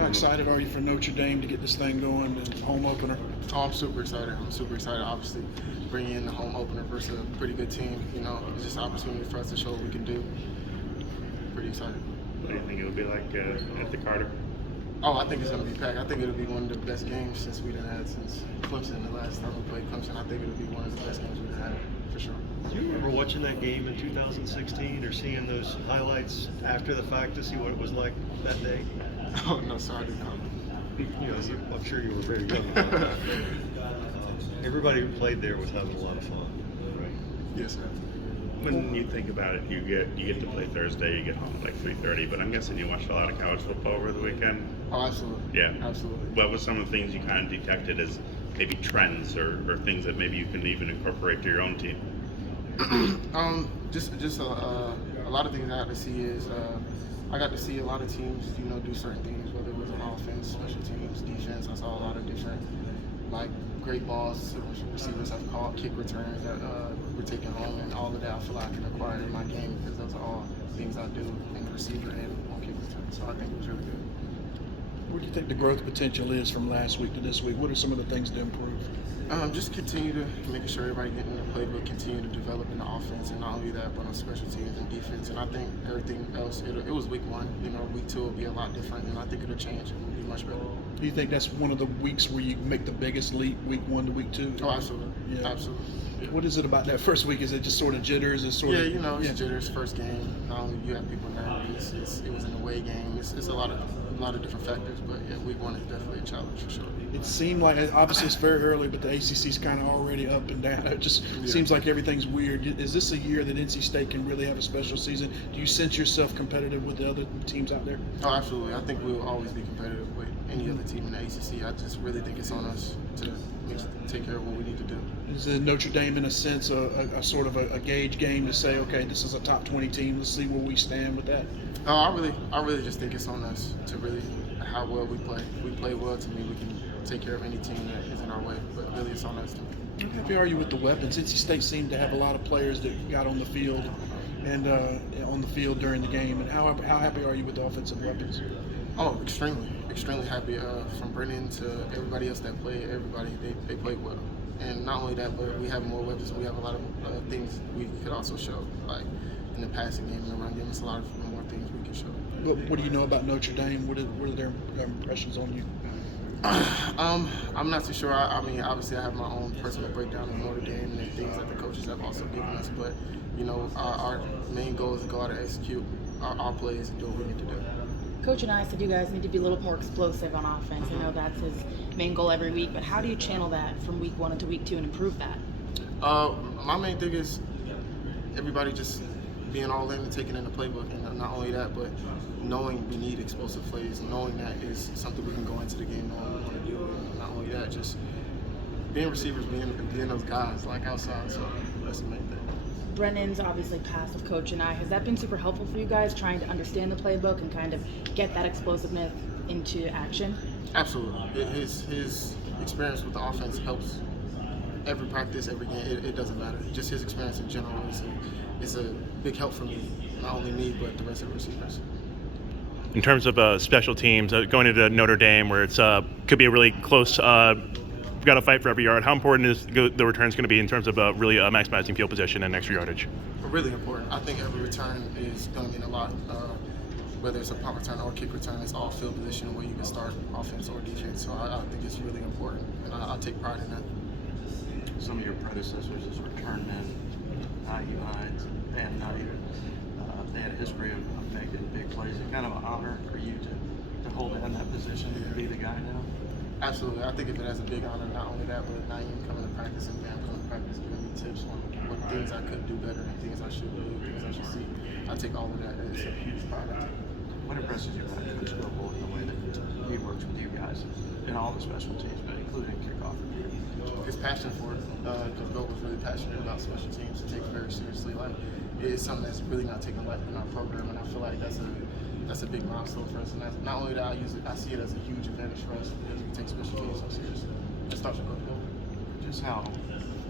How excited are you for Notre Dame to get this thing going and home opener? Oh, I'm super excited. Obviously, bringing in the home opener versus a pretty good team, it's just an opportunity for us to show what we can do. Pretty excited. What do you think it'll be like at the Carter? Oh, I think it's going to be packed. I think it'll be one of the best games since we've had since Clemson. The last time we played Clemson, I think it'll be one of the best games we've had for sure. Do you remember watching that game in 2016 or seeing those highlights after the fact to see what it was like that day? Oh no, sorry, I did not. I'm sure you were very young. Everybody who played there was having a lot of fun, right? Yes, sir. When you think about it, you get to play Thursday, you get home at like 3:30, but I'm guessing you watched a lot of college football over the weekend. Oh, absolutely. Yeah. Absolutely. What was some of the things you kind of detected as maybe trends or things that maybe you can even incorporate to your own team? Just a lot of things I got to see is I got to see a lot of teams, do certain things, whether it was on offense, special teams, defense. I saw a lot of different, great balls receivers have caught, kick returns that we're taking home, and all of that I feel like I can acquire in my game because those are all things I do in the receiver and on kick returns. So I think it was really good. What do you think the growth potential is from last week to this week? What are some of the things to improve? Just continue to making sure everybody getting in the playbook, continue to develop in the offense, and not only that, but on special teams and defense. And I think everything else, it was week one. Week two will be a lot different, and I think it'll change and be much better. Do you think that's one of the weeks where you make the biggest leap, week one to week two? Oh, absolutely. Yeah. Absolutely. Yeah. What is it about that first week? Is it just sort of jitters? It's Jitters. First game. Not only you have people nervous, it was an away game. It's a lot of different factors, but yeah, week one is definitely a challenge for sure. It seemed like, obviously it's very early, but the ACC's kind of already up and down. It just seems like everything's weird. Is this a year that NC State can really have a special season? Do you sense yourself competitive with the other teams out there? Oh, absolutely. I think we'll always be competitive with any other team in the ACC. I just really think it's on us to take care of what we need to do. Is Notre Dame, in a sense, a sort of a gauge game to say, okay, this is a top 20 team. Let's see where we stand with that? I really just think it's on us to really how well we play. If we play well, to me, we can take care of any team that is in our way. But really, it's on us to. How happy are you with the weapons? NC State seemed to have a lot of players that got on the field and during the game. And how happy are you with the offensive weapons? Oh, extremely happy. From Brennan to everybody else that played, they played well. And not only that, but we have more weapons. We have a lot of things we could also show, like in the passing game and the run game. It's a lot of more things we can show. What do you know about Notre Dame? What are their impressions on you? I'm not too sure. I mean, obviously, I have my own personal breakdown of Notre Dame and the things that the coaches have also given us. But our main goal is to go out and execute our plays and do what we need to do. Coach and I said you guys need to be a little more explosive on offense. I know that's his main goal every week, but how do you channel that from week one into week two and improve that? My main thing is everybody just being all in and taking in the playbook, and not only that, but knowing we need explosive plays, knowing that is something we can go into the game knowing we want to do, and not only that, just being receivers, being those guys like outside. So that's the main thing. Brennan's obviously passed with Coach and I. Has that been super helpful for you guys trying to understand the playbook and kind of get that explosiveness into action? Absolutely. His experience with the offense helps every practice, every game. It doesn't matter. Just his experience in general is a big help for me, not only me, but the rest of the receivers. In terms of special teams, going into Notre Dame, where it's could be a really close, we've got to fight for every yard. How important is the returns going to be in terms of really maximizing field position and extra yardage? Really important. I think every return is going to mean a lot. Whether it's a punt return or a kick return, it's all field position where you can start offense or defense. So I think it's really important, and I take pride in that. Some of your predecessors as return men, IU Hines, Van Knight, they had a history of making big plays. It's kind of an honor for you to hold down that position and be the guy now. Absolutely. I think of it as a big honor, not only that, but Naeem coming to practice and Bam coming to practice, giving me tips on what things I could do better and things I should do, things I should see. I take all of that as a huge pride. What impresses you about Coach Noble in the way that he works with you guys in all the special teams, but including kickoff? His passion for it. Coach Noble was really passionate about special teams and takes it very seriously. Like, it's something that's really not taken lightly in our program, and I feel like that's a big milestone for us. And that's, not only that, I see it as a huge advantage for us because we take special teams so seriously. It starts with Coach Noble. Just how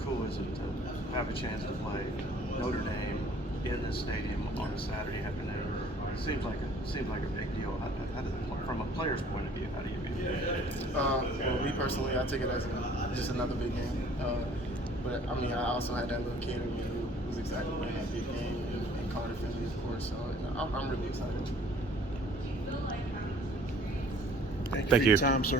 cool is it to have a chance to play Notre Dame in this stadium on a Saturday afternoon? It seems like a seems like a big deal. How does it, from a player's point of view, how do you view it? Well, me personally, I take it as just another big game. But I mean, I also had that little kid in me who was excited to win that big game in Carter Finley, of course. So I'm really excited. Thank you Thank for your you. time, sir.